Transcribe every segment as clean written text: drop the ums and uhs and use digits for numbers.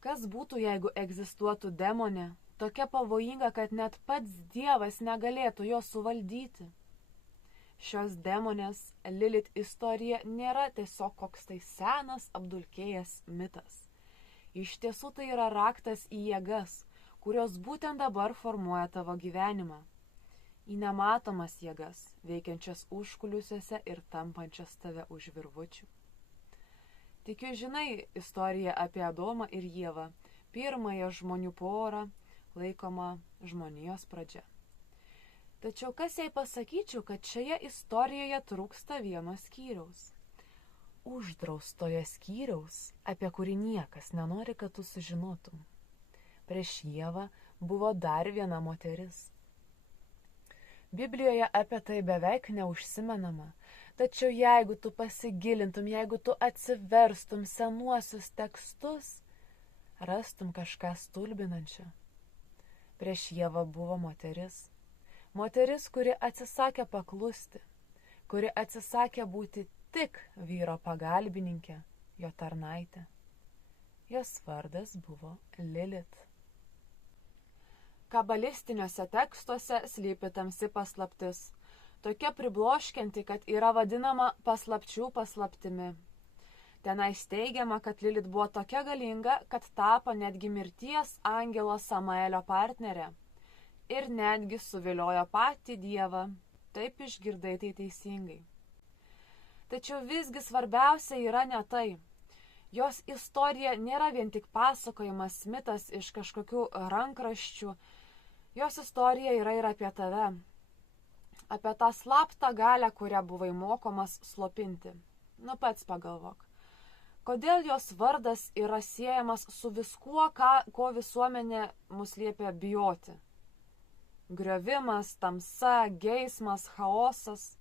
Kas būtų, jeigu egzistuotų demonė, tokia pavojinga, kad net pats Dievas negalėtų jo suvaldyti? Šios demonės Lilith istorija nėra tiesiog koks tai senas apdulkėjęs mitas. Iš tiesų tai yra raktas į jėgas, kurios būtent dabar formuoja tavo gyvenimą. Į nematomas jėgas, veikiančias užkuliusiuose ir tampančias tave už virvučių. Tikiu, žinai istoriją apie Adomą ir Ievą, pirmąją žmonių porą, laikoma žmonijos pradžia. Tačiau kas jei pasakyčiau, kad šioje istorijoje trūksta vieno skyriaus? Uždraustojo skyriaus, apie kurį niekas nenori, kad tu sužinotum. Prieš Ievą buvo dar viena moteris. Biblijoje apie tai beveik neužsimenama, tačiau jeigu tu pasigilintum, jeigu tu atsiverstum senuosius tekstus, rastum kažką stulbinančio. Prieš Ievą buvo moteris. Moteris, kuri atsisakė paklusti, kuri atsisakė būti tik vyro pagalbininkė, jo tarnaitė. Jos vardas buvo Lilith. Kabalistiniuose tekstuose slypi tamsi paslaptis, tokia pribloškianti, kad yra vadinama paslapčių paslaptimi. Tenais teigiama, kad Lilith buvo tokia galinga, kad tapo netgi mirties angelo Samaelio partnerė ir netgi suviliojo patį Dievą. Taip išgirdai tai teisingai. Tačiau visgi svarbiausia yra ne tai. Jos istorija nėra vien tik pasakojimas, mitas iš kažkokių rankraščių. Jos istorija yra ir apie tave. Apie tą slaptą galią, kurią buvai mokomas slopinti. Nu pats pagalvok. Kodėl jos vardas yra siejamas su viskuo, ko visuomenė mus liepia bijoti? Griovimas, tamsa, geismas, chaosas.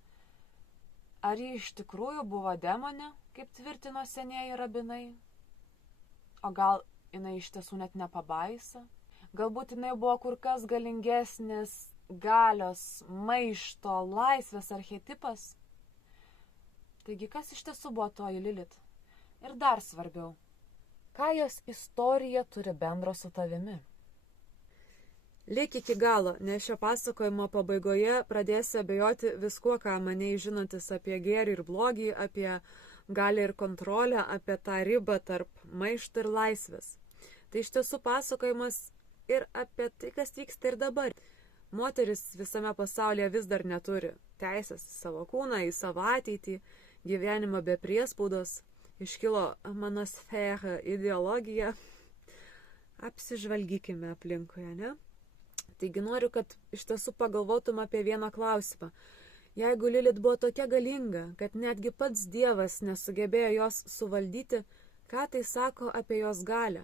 Ar ji iš tikrųjų buvo demonė, kaip tvirtino senieji rabinai? O gal jinai iš tiesų net nepabaisa? Galbūt jinai buvo kur kas galingesnis galios, maišto, laisvės archetipas? Taigi, kas iš tiesų buvo toji Lilith? Ir dar svarbiau, ką jos istorija turi bendro su tavimi? Lik iki galo, nes šio pasakojimo pabaigoje pradėsi abejoti viskuo, ką maniai žinantis apie gėrį ir blogį, apie galią ir kontrolę, apie tą ribą tarp maišto ir laisvės. Tai iš tiesų pasakojimas ir apie tai, kas vyksta ir dabar. Moteris visame pasaulyje vis dar neturi teisės į savo kūną, į savo ateitį, gyvenimą be priespaudos. Iškilo manosfera ideologija. Apsižvalgykime aplinkoje, ne? Taigi noriu, kad iš tiesų pagalvotum apie vieną klausimą. Jeigu Lilith buvo tokia galinga, kad netgi pats Dievas nesugebėjo jos suvaldyti, ką tai sako apie jos galią?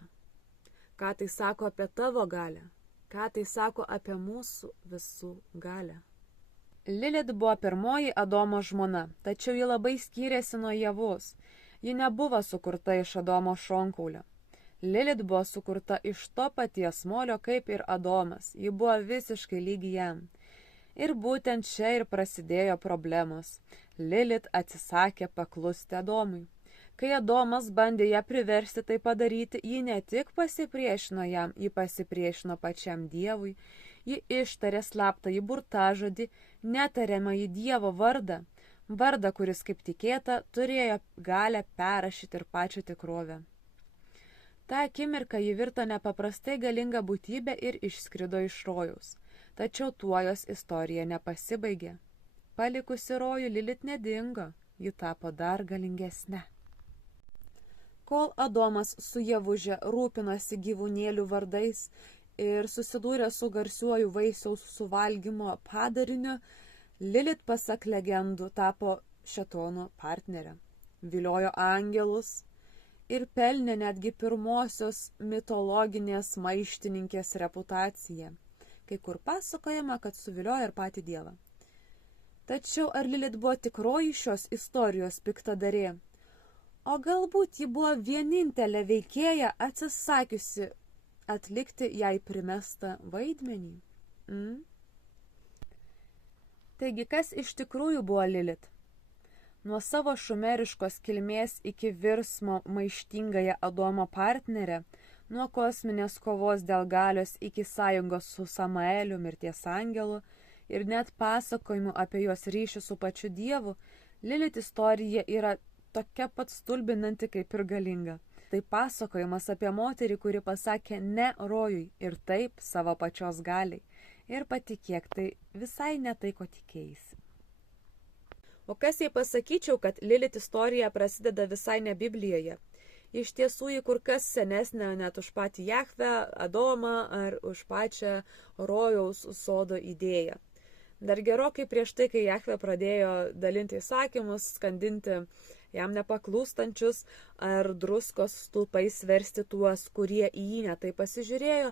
Ką tai sako apie tavo galią? Ką tai sako apie mūsų visų galią? Lilith buvo pirmoji Adomo žmona, tačiau ji labai skyrėsi nuo Ievos. Ji nebuvo sukurta iš Adomo šonkaulio. Lilith buvo sukurta iš to paties molio kaip ir Adomas. Ji buvo visiškai lygi jam. Ir būtent čia ir prasidėjo problemos. Lilith atsisakė paklusti Adomui. Kai Adomas bandė ją priversti tai padaryti, ji ne tik pasipriešino jam, ji pasipriešino pačiam Dievui, ji ištarė slaptąjį burtažodį, netariamąjį Dievo vardą, vardą, kuris, kaip tikėta, turėjo galę perrašyti ir pačią tikrovę. Ta akimirka ji virto nepaprastai galinga būtybė ir išskrido iš rojaus. Tačiau tuo jos istorija nepasibaigė. Palikusi rojų, Lilith nedingo, ji tapo dar galingesnė. Kol Adomas su Ievuže rūpinosi gyvūnėlių vardais ir susidūrė su garsiuoju vaisiaus suvalgymo padariniu, Lilith, pasak legendų, tapo šėtono partnerė, viliojo angelus ir pelnė netgi pirmosios mitologinės maištininkės reputaciją, kai kur pasakojama, kad suviliojo ir patį Dievą. Tačiau ar Lilith buvo tikroji šios istorijos piktadarė? O galbūt ji buvo vienintelė veikėja atsisakiusi atlikti jai primestą vaidmenį? Taigi, kas iš tikrųjų buvo Lilith? Nuo savo šumeriškos kilmės iki virsmo maištingąją Adomo partnerę, nuo kosminės kovos dėl galios iki sąjungos su Samaeliu, mirties angelu, ir net pasakojimų apie jos ryšį su pačiu Dievu, Lilith istorija yra tokia pat stulbinanti kaip ir galinga. Tai pasakojimas apie moterį, kuri pasakė ne rojui ir taip savo pačios galiai. Ir patikėk, tai visai ne tai, ko tikėjaisi. O kas jei pasakyčiau, kad Lilith istorija prasideda visai ne Biblijoje? Iš tiesų ji kur kas senesnė net už patį Jahvę, Adomą ar už pačią rojaus sodo idėją. Dar gerokai prieš tai, kai Jahvė pradėjo dalinti įsakymus, skandinti jam nepaklūstančius ar druskos stulpais versti tuos, kurie į jį netai pasižiūrėjo,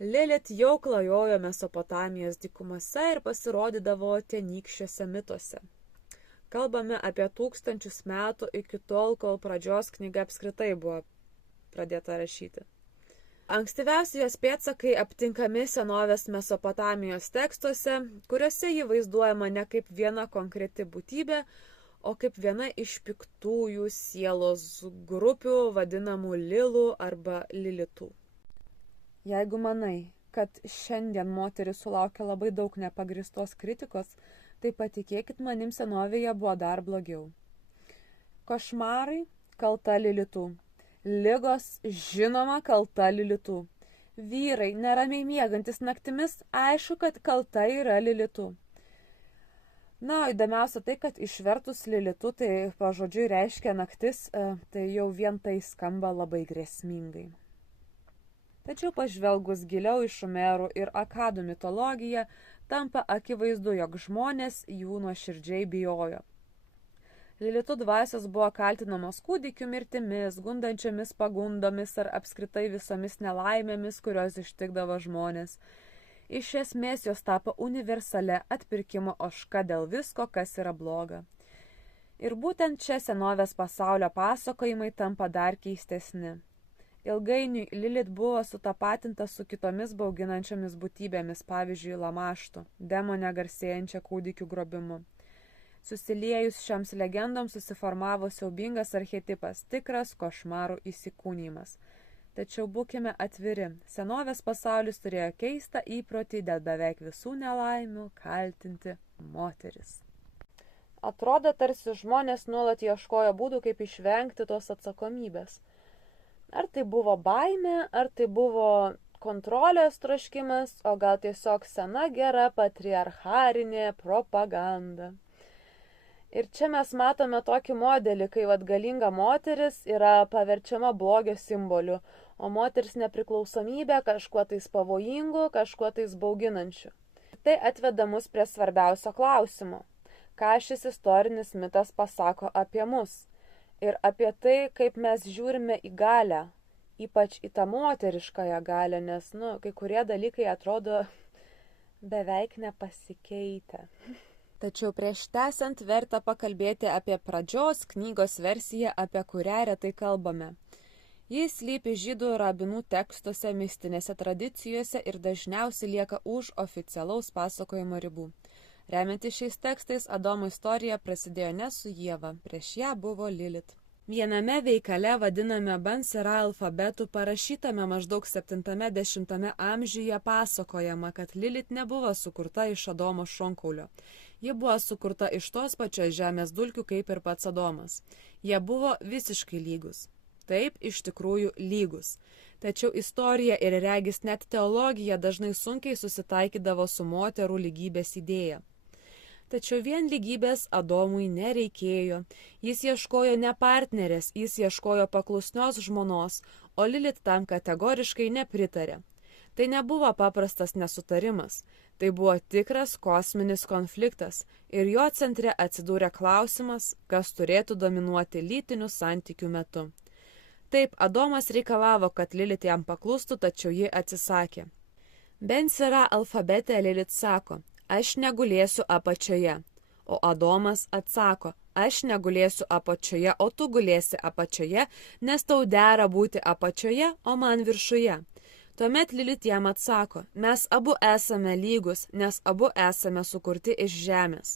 Lilith jau klajojo Mesopotamijos dykumose ir pasirodydavo tenykščiuose mituose. Kalbame apie 1000 metų iki tol, kol pradžios knyga apskritai buvo pradėta rašyti. Ankstyviausi jos pėdsakai aptinkami senovės Mesopotamijos tekstuose, kuriuose ji vaizduojama ne kaip viena konkreti būtybė, o kaip viena iš piktųjų sielos grupių vadinamų Lilų arba Lilitų. Jeigu manai, kad šiandien moteris sulaukia labai daug nepagristos kritikos, tai patikėkit manim, senovėje buvo dar blogiau. Košmarai kalta Lilitų. Ligos žinoma kalta Lilitų. Vyrai neramiai miegantis naktimis, aišku, kad kalta yra Lilitų. Na, įdomiausia tai, kad išvertus Lilitų, tai pažodžiui reiškia naktis, tai jau vien tai skamba labai grėsmingai. Tačiau pažvelgus giliau į šumerų ir akadų mitologiją, tampa akivaizdu, jog žmonės jų nuoširdžiai bijojo. Lilitų dvasios buvo kaltinamos kūdikių mirtimis, gundančiomis pagundomis ar apskritai visomis nelaimėmis, kurios ištikdavo žmonės. Iš esmės jos tapo universalia atpirkimo ožka dėl visko, kas yra bloga. Ir būtent čia senovės pasaulio pasakojimai tampa dar keistesni. Ilgainiui Lilith buvo sutapatinta su kitomis bauginančiomis būtybėmis, pavyzdžiui, Lamaštu, demone garsėjančia kūdikių grobimu. Susiliejus šioms legendoms susiformavo siaubingas archetipas, tikras košmarų įsikūnymas. Tačiau būkime atviri, senovės pasaulis turėjo keistą įprotį dėl beveik visų nelaimių kaltinti moteris. Atrodo, tarsi žmonės nuolat ieškojo būdų, kaip išvengti tos atsakomybės. Ar tai buvo baimė, ar tai buvo kontrolės troškimas, o gal tiesiog sena gera patriarcharinė propaganda. Ir čia mes matome tokį modelį, kai galinga moteris yra paverčiama blogio simboliu, o moters nepriklausomybė kažkuo tais pavojingu, kažkuo tais bauginančiu. Tai atveda mus prie svarbiausio klausimo. Ką šis istorinis mitas pasako apie mus? Ir apie tai, kaip mes žiūrime į galią, ypač į tą moteriškąją galią, nes, kai kurie dalykai atrodo beveik nepasikeitę. Tačiau prieš tęsiant verta pakalbėti apie pradžios knygos versiją, apie kurią retai kalbame. Jis slypi žydų rabinų tekstuose, mistinėse tradicijose ir dažniausiai lieka už oficialaus pasakojimo ribų. Remiantis šiais tekstais, Adomo istorija prasidėjo ne su Ieva, prieš ją buvo Lilith. Viename veikale vadiname Bansera alfabetu parašytame maždaug 70 amžiuje pasakojama, kad Lilith nebuvo sukurta iš Adomo šonkaulio. Ji buvo sukurta iš tos pačios žemės dulkių kaip ir pats Adomas. Jie buvo visiškai lygus. Taip, iš tikrųjų lygus. Tačiau istorija ir regis net teologija dažnai sunkiai susitaikydavo su moterų lygybės idėja. Tačiau vien lygybės Adomui nereikėjo. Jis ieškojo ne partnerės, jis ieškojo paklusnios žmonos, o Lilith tam kategoriškai nepritarė. Tai nebuvo paprastas nesutarimas. Tai buvo tikras kosminis konfliktas ir jo centre atsidūrė klausimas, kas turėtų dominuoti lytinių santykių metu. Taip, Adomas reikalavo, kad Lilith jam paklustų, tačiau ji atsisakė. Bensera alfabete Lilith sako, aš negulėsiu apačioje, o Adomas atsako, aš negulėsiu apačioje, o tu gulėsi apačioje, nes tau dera būti apačioje, o man viršuje. Tuomet Lilith jam atsako, mes abu esame lygus, nes abu esame sukurti iš žemės.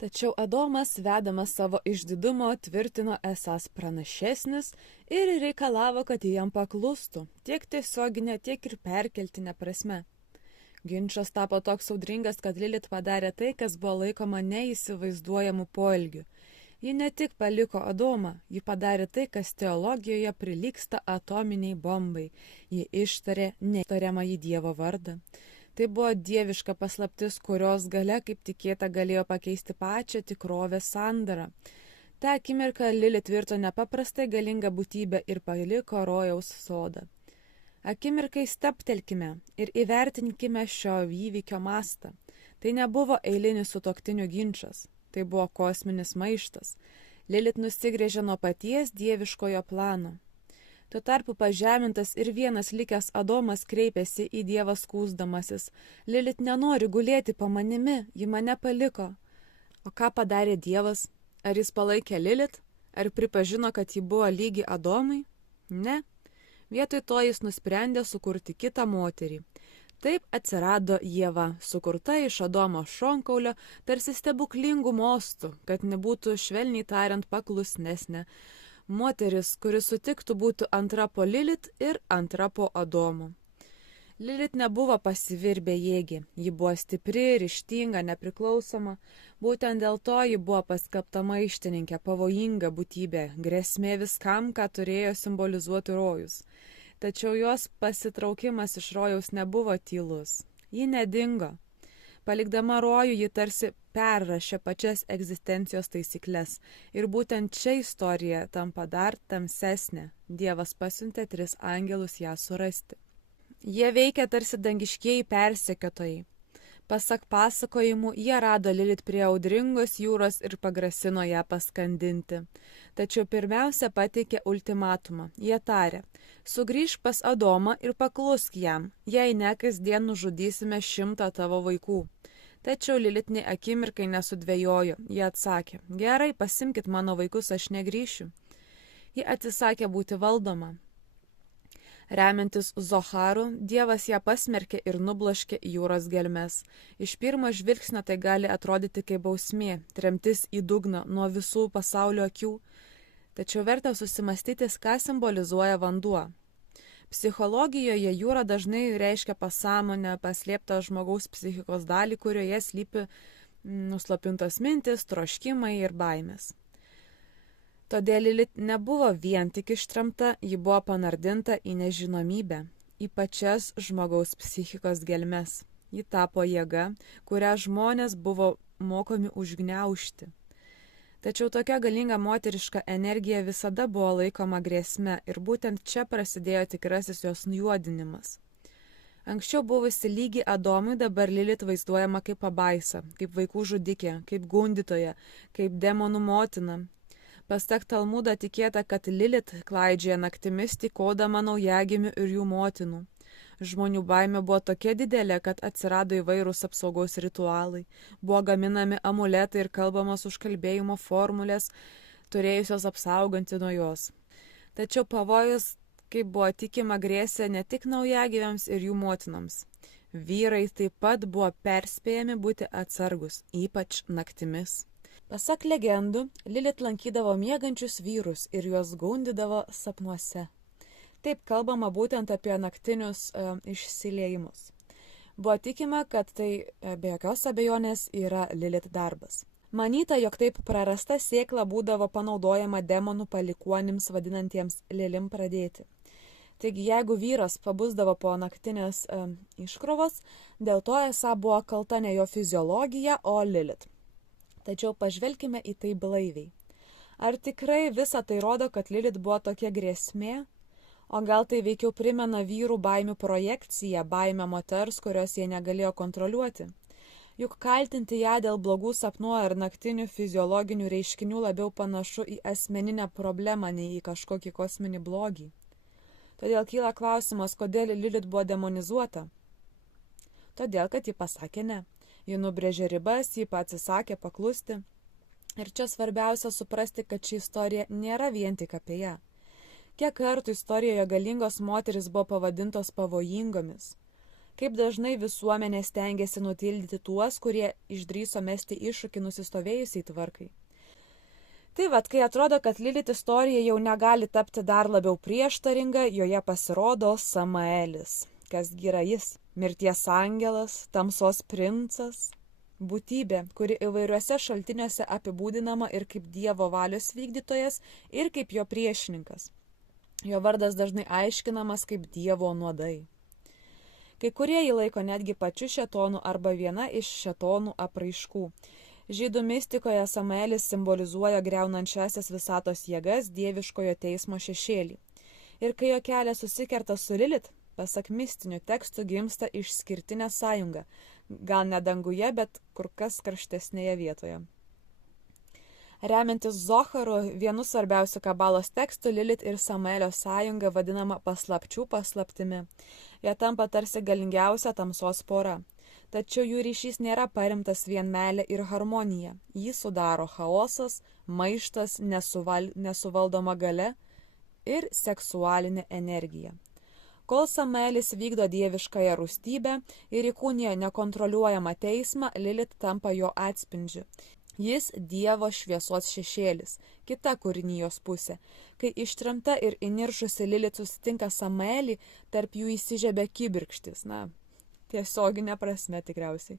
Tačiau Adomas, vedamas savo išdidumo, tvirtino esąs pranašesnis ir reikalavo, kad jam paklustų, tiek tiesioginė, tiek ir perkeltinė prasme. Ginčas tapo toks audringas, kad Lilit padarė tai, kas buvo laikoma neįsivaizduojamu poelgiu. Ji ne tik paliko Adomą, ji padarė tai, kas teologijoje prilygsta atominiai bombai. Ji ištarė neįtariamąjį Dievo vardą. Tai buvo dieviška paslaptis, kurios gale, kaip tikėta, galėjo pakeisti pačią tikrovės sandarą. Ta akimirka Lilit virto nepaprastai galinga būtybė ir paliko rojaus sodą. Akimirkai staptelkime ir įvertinkime šio įvykio mastą. Tai nebuvo eilinis sutuoktinių ginčas, tai buvo kosminis maištas. Lilit nusigręžė nuo paties dieviškojo plano. Tuo tarpu pažemintas ir vienas likęs Adomas kreipėsi į Dievą skųsdamasis. Lilit nenori gulėti po manimi, ji mane paliko. O ką padarė Dievas? Ar jis palaikė Lilit? Ar pripažino, kad ji buvo lygi Adomui? Ne. Vietoj to jis nusprendė sukurti kitą moterį. Taip atsirado Ieva, sukurta iš Adomo šonkaulio, tarsi stebuklingų mostų, kad nebūtų švelniai tariant paklusnesnė. Moteris, kuris sutiktų būti antra po Lilit ir antra po Adomu. Lilit nebuvo pasyvi ir bejėgė, ji buvo stipri, ryžtinga, nepriklausoma. Būtent dėl to ji buvo paskelbta maištininkė, pavojinga būtybė, grėsmė viskam, ką turėjo simbolizuoti rojus. Tačiau jos pasitraukimas iš rojaus nebuvo tylus. Ji nedingo. Palikdama rojų, ji tarsi perrašė pačias egzistencijos taisyklės. Ir būtent čia istorija tampa dar tamsesnė. Dievas pasiuntė 3 angelus ją surasti. Jie veikia tarsi dangiškieji persekiotojai. Pasak pasakojimų, jie rado Lilit prie audringos jūros ir pagrasino ją paskandinti. Tačiau pirmiausia pateikė ultimatumą. Jie tarė: sugrįžk pas Adomą ir paklusk jam, jei ne, kasdien nužudysime 100 tavo vaikų. Tačiau Lilit nė akimirkai nesudvejojo. Jie atsakė: gerai, pasimkit mano vaikus, aš negrįšiu. Ji atsisakė būti valdoma. Remiantis Zoharu, Dievas ją pasmerkė ir nubloškė į jūros gelmes. Iš pirmo žvilgsnio tai gali atrodyti kaip bausmė, tremtis į dugną nuo visų pasaulio akių. Tačiau verta susimastyti, ką simbolizuoja vanduo. Psichologijoje jūra dažnai reiškia pasąmonę, paslėptą žmogaus psichikos dalį, kurioje slypi nuslopintos mintis, troškimai ir baimės. Todėl Lilit nebuvo vien tik ištremta, ji buvo panardinta į nežinomybę, į pačias žmogaus psichikos gelmes. Ji tapo jėga, kurią žmonės buvo mokomi užgniaužti. Tačiau tokia galinga moteriška energija visada buvo laikoma grėsme ir būtent čia prasidėjo tikrasis jos nujuodinimas. Anksčiau buvusi lygi Adomui, dabar Lilit vaizduojama kaip pabaisa, kaip vaikų žudikė, kaip gundytoja, kaip demonų motina. Pasak Talmudo tikėta, kad Lilit klaidžioja naktimis tykodama naujagimių ir jų motinų. Žmonių baimė buvo tokia didelė, kad atsirado įvairūs apsaugos ritualai, buvo gaminami amuletai ir kalbamos užkalbėjimo formulės, turėjusios apsaugantį nuo jos. Tačiau pavojus, kaip buvo tikima, grėsė ne tik naujagimiams ir jų motinams. Vyrai taip pat buvo perspėjami būti atsargus, ypač naktimis. Pasak legendų, Lilit lankydavo miegančius vyrus ir juos gundydavo sapnuose. Taip kalbama būtent apie naktinius išsiliejimus. Buvo tikima, kad tai be jokios abejonės yra Lilit darbas. Manyta, jog taip prarasta sėkla būdavo panaudojama demonų palikuonims vadinantiems Lilim pradėti. Taigi, jeigu vyras pabusdavo po naktinės iškrovos, dėl to esą buvo kalta ne jo fiziologija, o Lilit. Tačiau pažvelkime į tai blaiviai. Ar tikrai visa tai rodo, kad Lilit buvo tokia grėsmė? O gal tai veikiau primena vyrų baimių projekciją, baimę moters, kurios jie negalėjo kontroliuoti? Juk kaltinti ją dėl blogų sapnų ar naktinių fiziologinių reiškinių labiau panašu į asmeninę problemą, nei į kažkokį kosminį blogį. Todėl kyla klausimas, kodėl Lilit buvo demonizuota. Todėl, kad ji pasakė ne. Ji nubrėžė ribas, ji atsisakė paklusti. Ir čia svarbiausia suprasti, kad ši istorija nėra vien tik apie ją. Kiek kartų istorijoje galingos moteris buvo pavadintos pavojingomis. Kaip dažnai visuomenė stengiasi nutildyti tuos, kurie išdrįso mesti iššūkį nusistovėjusiai tvarkai. Tai vat, kai atrodo, kad Lilith istorija jau negali tapti dar labiau prieštaringa, joje pasirodo Samaelis. Kasgi yra jis? Mirties angelas, tamsos princas, būtybė, kuri įvairiuose šaltiniuose apibūdinama ir kaip Dievo valios vykdytojas, ir kaip jo priešininkas. Jo vardas dažnai aiškinamas kaip Dievo nuodai. Kai kurie jį laiko netgi pačiu šėtonu arba viena iš šėtonų apraiškų. Žydų mistikoje Samaelis simbolizuoja griaunančiasias visatos jėgas dieviškojo teismo šešėlį. Ir kai jo kelias susikerta su Lilith, pasak mistinių tekstų gimsta išskirtinė sąjunga, gal ne danguje, bet kur kas karštesnėje vietoje. Remiantis Zoharu, vienu svarbiausių kabalos tekstų, Lilith ir Samaelio sąjunga vadinama paslapčių paslaptimi. Jie tampa tarsi galingiausia tamsos pora. Tačiau jų ryšys nėra paremtas vien meilė ir harmonija. Jį sudaro chaosas, maištas, nesuvaldoma galia ir seksualinė energija. Kol Samaelis vykdo dieviškąją rūstybę ir įkūnija nekontroliuojamą teismą, Lilith tampa jo atspindžiu. Jis Dievo šviesos šešėlis, kita kūrinijos pusė. Kai ištremta ir įniršusi Lilith susitinka Samaelį, tarp jų įsižiebia kibirkštis, tiesioginė prasme tikriausiai.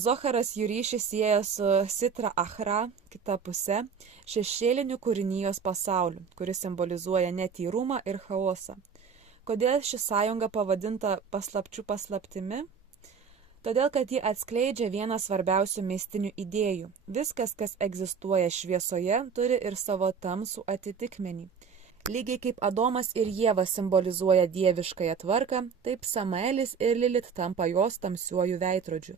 Zoharas jų ryšį sieja su Sitra Achra, kita pusė, šešėliniu kūrinijos pasauliu, kuris simbolizuoja netyrumą ir chaosą. Kodėl ši sąjunga pavadinta paslapčių paslaptimi? Todėl, kad ji atskleidžia vieną svarbiausių mistinių idėjų. Viskas, kas egzistuoja šviesoje, turi ir savo tamsų atitikmenį. Lygiai kaip Adomas ir Ieva simbolizuoja dieviškąją tvarką, taip Samaelis ir Lilith tampa jos tamsiuoju veidrodžiu.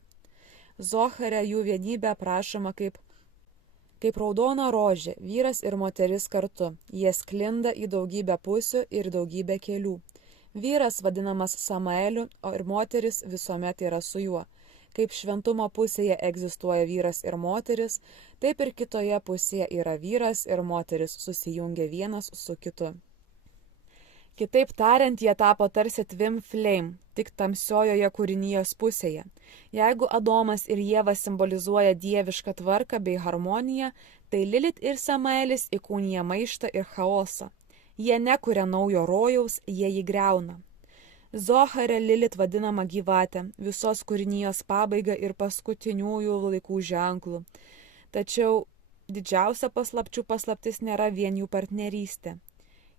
Zohare jų vienybė aprašoma kaip raudona rožė, vyras ir moteris kartu. Jie sklinda į daugybę pusių ir daugybę kelių. Vyras vadinamas Samaeliu, o ir moteris visuomet yra su juo. Kaip šventumo pusėje egzistuoja vyras ir moteris, taip ir kitoje pusėje yra vyras ir moteris susijungia vienas su kitu. Kitaip tariant, jie tapo tarsi twin flame, tik tamsiojoje kūrinijos pusėje. Jeigu Adomas ir Ieva simbolizuoja dievišką tvarką bei harmoniją, tai Lilith ir Samaelis įkūnija maištą ir chaosą. Jie nekuria naujo rojaus, jie jį griauna. Zohare Lilith vadinama gyvatė, visos kūrinijos pabaiga ir paskutiniųjų laikų ženklų. Tačiau didžiausia paslapčių paslaptis nėra vien jų partnerystė.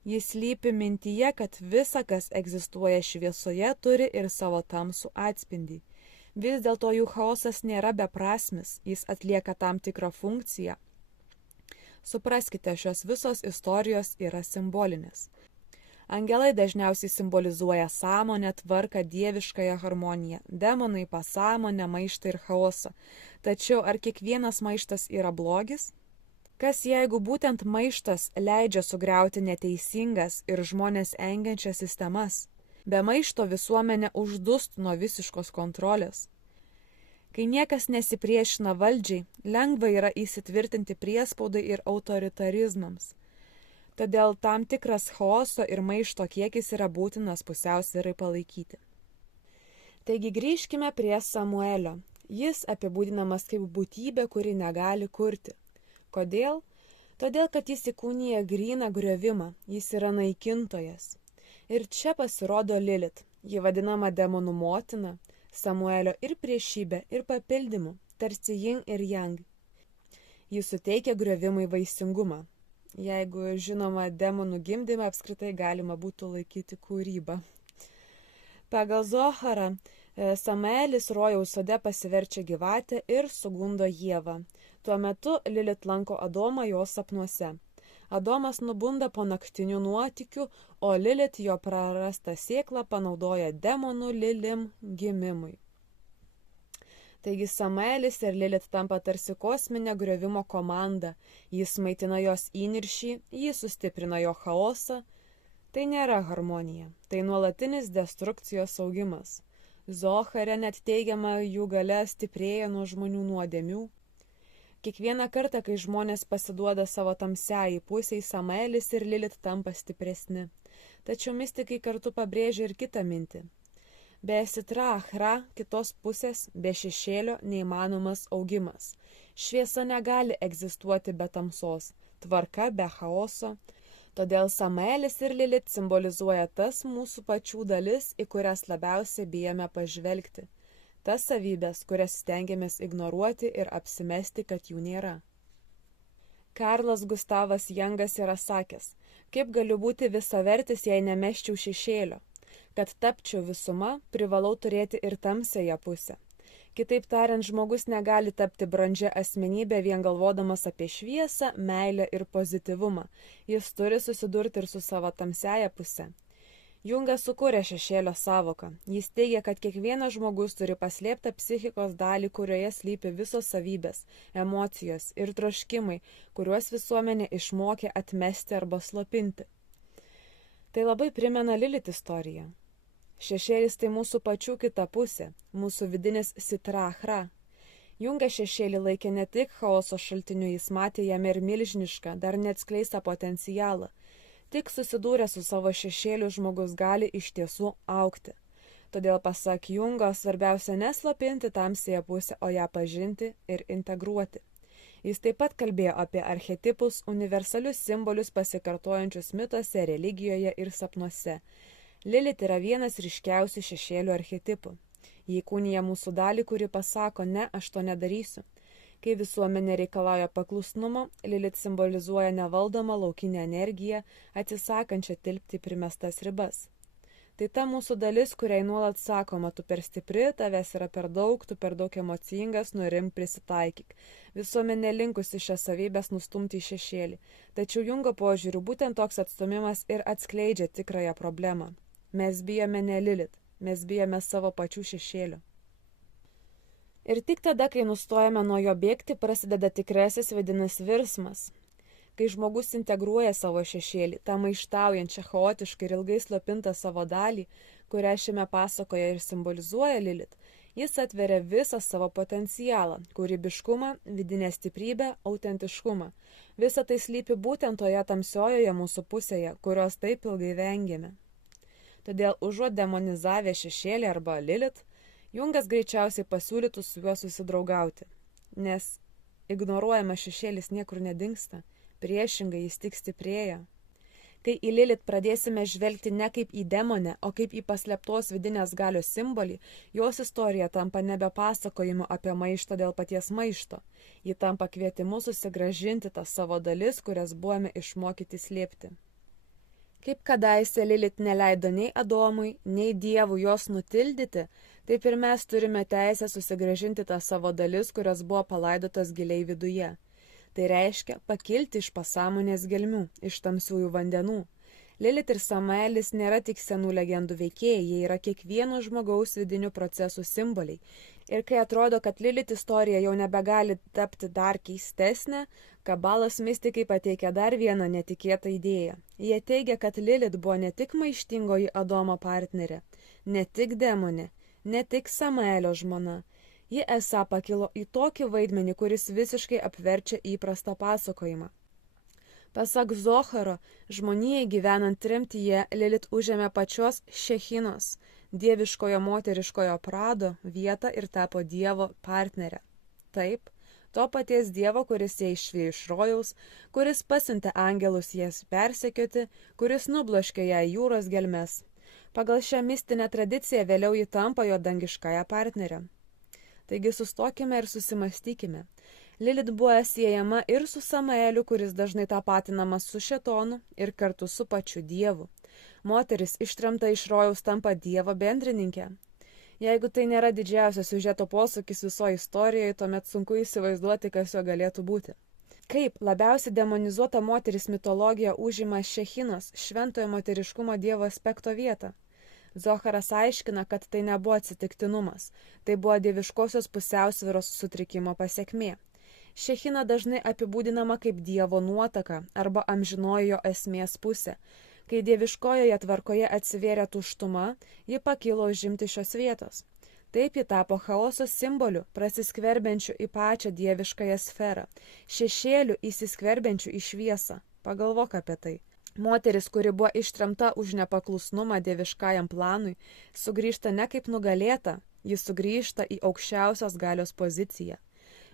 Jis slypi mintyje, kad visa, kas egzistuoja šviesoje, turi ir savo tamsų atspindį. Vis dėlto jų chaosas nėra beprasmis, jis atlieka tam tikrą funkciją. Supraskite, šios visos istorijos yra simbolinės. Angelai dažniausiai simbolizuoja sąmonę, tvarką, dieviškąją harmoniją, demonai pasąmonę, maištą ir chaosą. Tačiau ar kiekvienas maištas yra blogis? Kas jeigu būtent maištas leidžia sugriauti neteisingas ir žmonės engiančias sistemas? Be maišto visuomenė uždustų nuo visiškos kontrolės. Kai niekas nesipriešina valdžiai, lengva yra įsitvirtinti priespaudai ir autoritarizmams. Todėl tam tikras chaoso ir maišto kiekis yra būtinas pusiausvyrai palaikyti. Taigi grįžkime prie Samuelio. Jis apibūdinamas kaip būtybė, kuri negali kurti. Kodėl? Todėl, kad jis įkūnija gryną griovimą, jis yra naikintojas. Ir čia pasirodo Lilith, ji vadinama demonų motina, Samuelio ir priešybė, ir papildymu, tarsi yin ir yang. Jis suteikia griovimui vaisingumą. Jeigu žinoma, demonų gimdymą apskritai galima būtų laikyti kūryba. Pagal Zoharą, Samaelis rojaus sode pasiverčia gyvatę ir sugundo Ievą. Tuo metu Lilith lanko Adomą jo sapnuose. Adomas nubunda po naktinių nuotykių, o Lilith jo prarastą sėklą panaudoja demonų Lilim gimimui. Taigi Samaelis ir Lilith tampa tarsi kosminė griovimo komanda. Jis maitina jos įniršį, jis sustiprina jo chaosą. Tai nėra harmonija, tai nuolatinis destrukcijos augimas. Zohare net teigiama, jų galia stiprėja nuo žmonių nuodėmių. Kiekvieną kartą, kai žmonės pasiduoda savo tamsiai pusiai, Samaelis ir Lilith tampa stipresni. Tačiau mistikai kartu pabrėžia ir kitą mintį. Be sitra achra kitos pusės, be šešėlio neįmanomas augimas. Šviesa negali egzistuoti be tamsos, tvarka be chaoso. Todėl Samaelis ir Lilit simbolizuoja tas mūsų pačių dalis, į kurias labiausiai bijome pažvelgti. Tas savybės, kurias stengiamės ignoruoti ir apsimesti, kad jų nėra. Karlas Gustavas Jangas yra sakęs, kaip galiu būti visavertis, jei nemeščiau šešėlio. Kad tapčiau visuma, privalau turėti ir tamsiąją pusę. Kitaip tariant, žmogus negali tapti brandžia asmenybė vien galvodamas apie šviesą, meilę ir pozityvumą. Jis turi susidurti ir su savo tamsiaja puse. Jungas sukūrė šešėlio savoką. Jis teigia, kad kiekvienas žmogus turi paslėptą psichikos dalį, kurioje slypi visos savybės, emocijos ir troškimai, kuriuos visuomenė išmokė atmesti arba slopinti. Tai labai primena Lilit istoriją. Šešėlis tai mūsų pačių kita pusė, mūsų vidinis sitra achra. Jungas šešėlį laikė ne tik chaoso šaltiniu, jis matė jame ir milžinišką, dar neatskleistą potencialą. Tik susidūrę su savo šešėliu žmogus gali iš tiesų augti. Todėl pasak Jungo, svarbiausia neslopinti tamsiąją pusę, o ją pažinti ir integruoti. Jis taip pat kalbėjo apie archetipus, universalius simbolius pasikartojančius mituose, religijoje ir sapnuose. Lilit yra vienas ryškiausių šešėlių archetipų. Jį įkūnija mūsų dalį, kuri pasako, ne, aš to nedarysiu. Kai visuomenė reikalauja paklusnumo, Lilit simbolizuoja nevaldomą laukinę energiją, atsisakančią tilpti primestas ribas. Tai ta mūsų dalis, kuriai nuolat sakoma, tu per stipri, tavęs yra per daug, tu per daug emocingas, nurimk, prisitaikyk. Visuomenė linkusi šias savybės nustumti į šešėlį. Tačiau Jungo požiūriu būtent toks atstumimas ir atskleidžia tikrąją problemą. Mes bijome ne Lilit, mes bijome savo pačių šešėlių. Ir tik tada, kai nustojame nuo jo bėgti, prasideda tikrasis vidinis virsmas. Kai žmogus integruoja savo šešėlį, tą maištaujančią, chaotiškai ir ilgai slopintą savo dalį, kurią šiame pasakoje ir simbolizuoja Lilit, jis atveria visą savo potencialą, kūrybiškumą, vidinę stiprybę, autentiškumą. Visa tai slypi būtent toje tamsiojoje mūsų pusėje, kurios taip ilgai vengėme. Todėl užuot demonizavę šešėlį arba Lilit, Jungas greičiausiai pasiūlytų su juo susidraugauti, nes ignoruojamas šešėlis niekur nedingsta, priešingai jis tik stiprėja. Kai į Lilit pradėsime žvelgti ne kaip į demonę, o kaip į paslėptos vidinės galios simbolį, jos istorija tampa nebe pasakojimu apie maištą dėl paties maišto, ji tampa kvietimu susigrąžinti tas savo dalis, kurias buvome išmokyti slėpti. Kaip kadaise Lilit neleido nei Adomui, nei Dievui jos nutildyti, taip ir mes turime teisę susigrąžinti tas savo dalis, kurios buvo palaidotos giliai viduje. Tai reiškia pakilti iš pasąmonės gelmių, iš tamsiųjų vandenų. Lilit ir Samaelis nėra tik senų legendų veikėjai, jie yra kiekvieno žmogaus vidinių procesų simboliai. Ir kai atrodo, kad Lilit istorija jau nebegali tapti dar keistesnė, Kabalos mistikai pateikia dar vieną netikėtą idėją. Jie teigia, kad Lilit buvo ne tik maištingoji Adomo partnerė, ne tik demonė, ne tik Samaelio žmona. Ji esą pakilo į tokį vaidmenį, kuris visiškai apverčia įprastą pasakojimą. Pasak Zoharo, žmonijai gyvenant tremtyje, Lilit užėmė pačios Šechinos, dieviškojo moteriškojo prado vietą ir tapo Dievo partnerė. Taip, to paties Dievo, kuris ją išvijo iš rojaus, kuris pasiuntė angelus jas persekioti, kuris nubloškė ją į jūros gelmes. Pagal šią mistinę tradiciją vėliau ji tampa jo dangiškąją partnerę. Taigi sustokime ir susimastykime. Lilit buvo siejama ir su Samaeliu, kuris dažnai tapatinamas su šėtonu ir kartu su pačiu Dievu. Moteris ištremta iš rojaus tampa Dievo bendrininkė. Jeigu tai nėra didžiausias siužeto posūkis visoje istorijoje, tuomet sunku įsivaizduoti, kas jo galėtų būti. Kaip labiausiai demonizuota moteris mitologija užima Šechinos, šventojo moteriškumo Dievo aspekto vietą. Zoharas aiškina, kad tai nebuvo atsitiktinumas, tai buvo dieviškosios pusiausvyros sutrikimo pasekmė. Šechina dažnai apibūdinama kaip Dievo nuotaka arba amžinoji jo esmės pusė. Kai dieviškojoje tvarkoje atsivėrė tuštuma, ji pakilo užimti šios vietos. Taip ji tapo chaoso simboliu, prasiskverbiančiu į pačią dieviškąją sferą, šešėliu įsiskverbiančiu į šviesą. Pagalvok apie tai. Moteris, kuri buvo ištremta už nepaklusnumą dieviškajam planui, sugrįžta ne kaip nugalėta, jis sugrįžta į aukščiausios galios poziciją.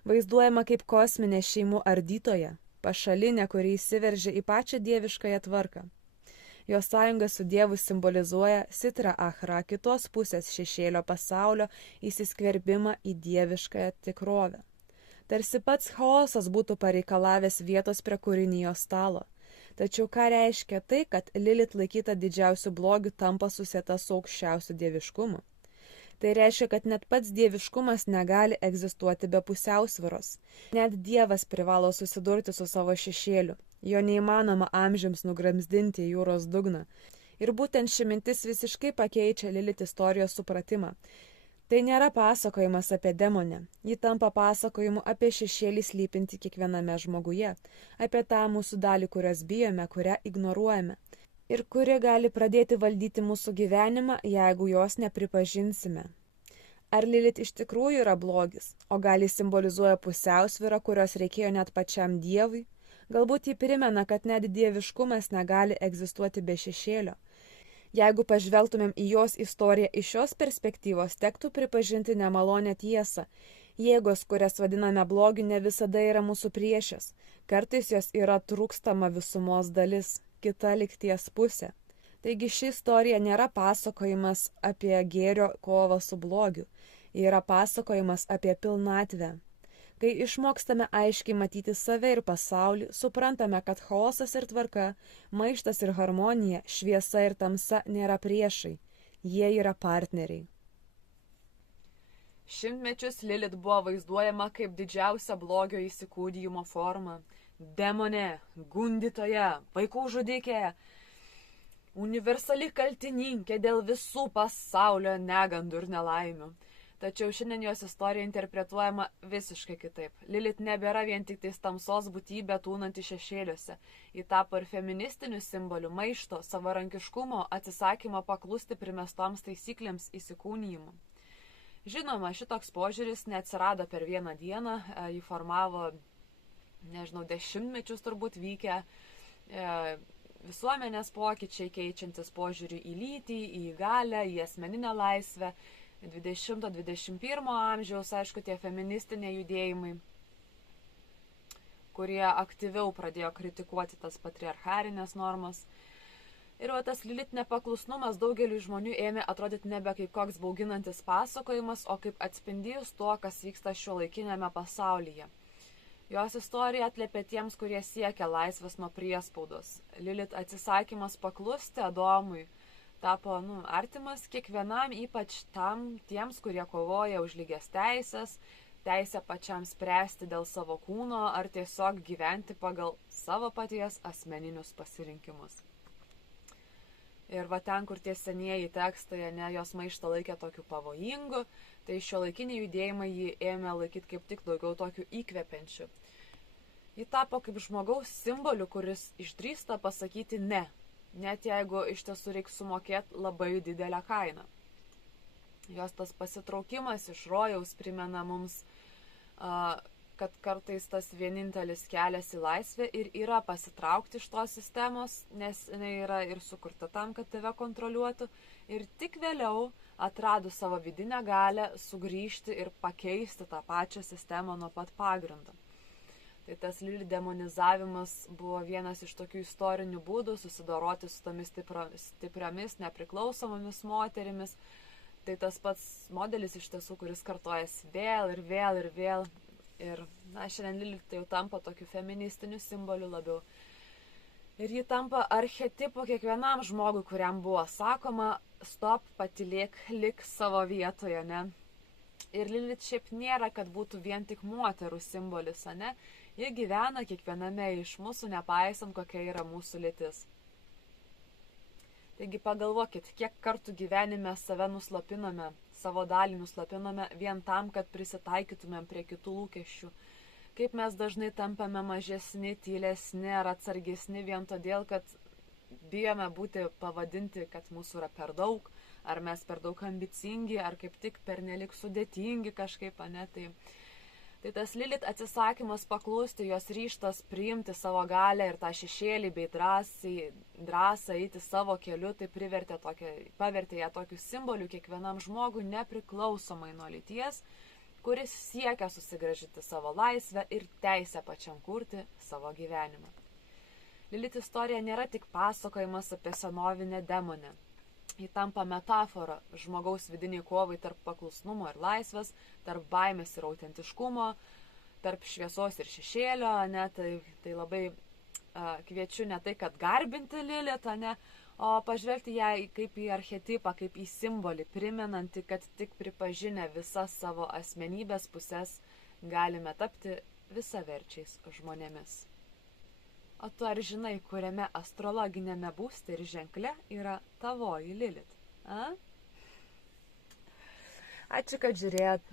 Vaizduojama kaip kosminė šeimų ardytoja, pašalinė, kuri įsiveržia į pačią dieviškąją tvarką. Jos sąjunga su Dievu simbolizuoja Sitra Achra, kitos pusės šešėlio pasaulio įsiskverbimą į dieviškąją tikrovę. Tarsi pats chaosas būtų pareikalavęs vietos prie kūrinijos stalo. Tačiau ką reiškia tai, kad Lilith laikyta didžiausiu blogiu tampa susieta su aukščiausiu dieviškumu? Tai reiškia, kad net pats dieviškumas negali egzistuoti be pusiausvyros. Net Dievas privalo susidurti su savo šešėliu. Jo neįmanoma amžiams nugramzdinti į jūros dugną. Ir būtent ši mintis visiškai pakeičia Lilith istorijos supratimą. Tai nėra pasakojimas apie demonę. Ji tampa pasakojimu apie šešėlį slypinti kiekviename žmoguje, apie tą mūsų dalį, kurios bijome, kurią ignoruojame, ir kuri gali pradėti valdyti mūsų gyvenimą, jeigu jos nepripažinsime. Ar Lilith iš tikrųjų yra blogis, o gal ji simbolizuoja pusiausvyrą, kurios reikėjo net pačiam Dievui? Galbūt ji primena, kad net dieviškumas negali egzistuoti be šešėlio. Jeigu pažvelgtumėm į jos istoriją iš šios perspektyvos, tektų pripažinti nemalonę tiesą. Jėgos, kurias vadiname blogiu, ne visada yra mūsų priešės. Kartais jos yra trūkstama visumos dalis, kita lygties pusė. Taigi ši istorija nėra pasakojimas apie gėrio kovą su blogiu. Ji yra pasakojimas apie pilnatvę. Kai išmokstame aiškiai matyti save ir pasaulį, suprantame, kad chaosas ir tvarka, maištas ir harmonija, šviesa ir tamsa nėra priešai. Jie yra partneriai. Šimtmečius Lilith buvo vaizduojama kaip didžiausia blogio įsikūnijimo forma. Demonė, gundytoja, vaikų žudikė, universali kaltininkė dėl visų pasaulio negandų ir nelaimių. Tačiau šiandien jos istorija interpretuojama visiškai kitaip. Lilith nebėra vien tik tais tamsos būtybė tūnanti šešėliuose. Ji tapo ir feministiniu simboliu maišto, savarankiškumo, atsisakymo paklusti primestoms taisyklėms įsikūnijimu. Žinoma, šitoks požiūris neatsirado per vieną dieną, jį formavo, dešimtmečius turbūt vykę visuomenės pokyčiai, keičiantis požiūrį į lytį, į galią, į asmeninę laisvę. 20-21 amžiaus, aišku, tie feministiniai judėjimai, kurie aktyviau pradėjo kritikuoti tas patriarcharinės normas. Ir tas Lilith nepaklusnumas daugeliu žmonių ėmė atrodyti nebe kaip koks bauginantis pasakojimas, o kaip atspindys to, kas vyksta šiuolaikinėme pasaulyje. Jos istorija atliepia tiems, kurie siekia laisvės nuo priespaudos. Lilith atsisakymas paklusti Adomui tapo artimas kiekvienam, ypač tiems, kurie kovoja už lygias teisės, teisę pačiam spręsti dėl savo kūno ar tiesiog gyventi pagal savo paties asmeninius pasirinkimus. Ir ten, kur tie senieji tekstai, jos maištą laikė tokiu pavojingu, tai šiuolaikiniai judėjimai jį ėmė laikyti kaip tik daugiau tokiu įkvepiančiu. Ji tapo kaip žmogaus simboliu, kuris išdrįsta pasakyti ne. Net jeigu iš tiesų reiks sumokėti labai didelę kainą. Jos tas pasitraukimas iš rojaus primena mums, kad kartais tas vienintelis kelias į laisvę ir yra pasitraukti iš tos sistemos, nes jinai yra ir sukurta tam, kad tave kontroliuotų, ir tik vėliau, atradus savo vidinę galią, sugrįžti ir pakeisti tą pačią sistemą nuo pat pagrindo. Tai tas Lilith demonizavimas buvo vienas iš tokių istorinių būdų susidoroti su tomis stipriamis, nepriklausomomis moterimis. Tai tas pats modelis iš tiesų, kuris kartojasi vėl ir vėl ir vėl. Ir šiandien Lilith tai jau tampa tokiu feministiniu simboliu labiau. Ir ji tampa archetipu kiekvienam žmogui, kuriam buvo sakoma, stop, patylėk, lik savo vietoje, ne? Ir Lilith šiaip nėra, kad būtų vien tik moterų simbolis, ne? Ji gyvena kiekviename iš mūsų, nepaisant, kokia yra mūsų lytis. Taigi pagalvokit, kiek kartų gyvenime save nuslopiname, savo dalį nuslopiname vien tam, kad prisitaikytumėm prie kitų lūkesčių. Kaip mes dažnai tampame mažesni, tylesni ar atsargesni vien todėl, kad bijome būti pavadinti, kad mūsų yra per daug, ar mes per daug ambicingi, ar kaip tik pernelik sudėtingi kažkaip, ne? Tai Tai tas Lilit atsisakymas paklusti, jos ryštas priimti savo galę ir tą šešėlį bei drąsą eiti savo keliu, tai pavertė ją tokiu simboliu kiekvienam žmogui nepriklausomai nuo lyties, kuris siekia susigrąžinti savo laisvę ir teisę pačiam kurti savo gyvenimą. Lilit istorija nėra tik pasakojimas apie senovinę demonę. Ji tampa metafora žmogaus vidiniai kovai tarp paklusnumo ir laisvės, tarp baimės ir autentiškumo, tarp šviesos ir šešėlio, ne, tai labai kviečiu ne tai, kad garbinti Lilitą, ne, o pažvelgti ją kaip į archetipą, kaip į simbolį, primenantį, kad tik pripažinę visas savo asmenybės pusės galime tapti visaverčiais žmonėmis. O tu ar žinai, kuriame astrologinėme būste ir ženkle yra tavoji Lilit? A? Ačiū, kad žiūrėjot.